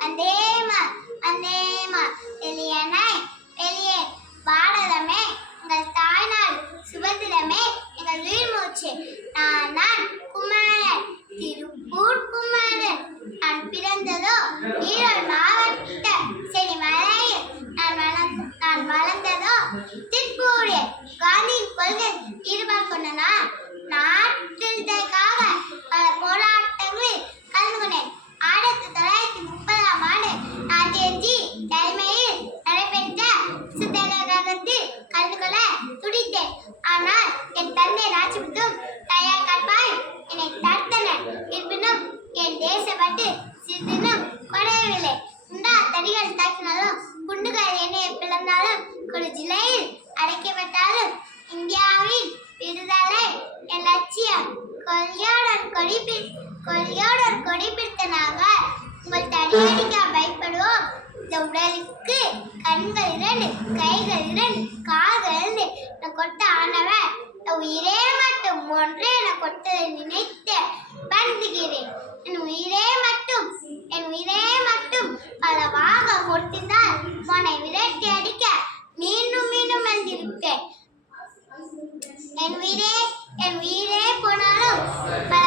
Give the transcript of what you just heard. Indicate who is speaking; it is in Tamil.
Speaker 1: வந்தேமா வந்தேமா வெளியனை வெளியே பாரதமே எங்கள் தாய்நாடு சுபத்திரமே எங்கள் உயிர் மூச்சு நான் நான் குமாரன் திருப்பூர் குமாரன். நான் பிறந்ததோ ஈரோடு மாவட்ட செடிமலையில் நான் வளர்ந்த நான் வளர்ந்ததோ திருப்பூரில். காந்தியின் கொள்கை ஈடுபாடு கொண்ட நான் நாட்டிற்காக பட்டு சிறிதும் குறையவில்லை. உண்டா தடிகள் தாக்கினாலும் குண்டுகள் என்னை பிளந்தாலும் ஒரு ஜிலையில் அடைக்கப்பட்டாலும் இந்தியாவின் விடுதலை என் லட்சியம். கொல்லியோடன் கொடி பி- கொல்லியோடன் கொடி உங்கள் தடியடிக்க பயப்படுவோம். இந்த உடலுக்கு கண்கள் இரண்டு கைகள் இரண்டு கால்கள் இரண்டு. நான் கொட்ட ஆனவன் உயிரே மட்டும் ஒன்றே. நான் கொட்டதை நினைத்து என் உயிரே என் உயிரே போனாலும் பல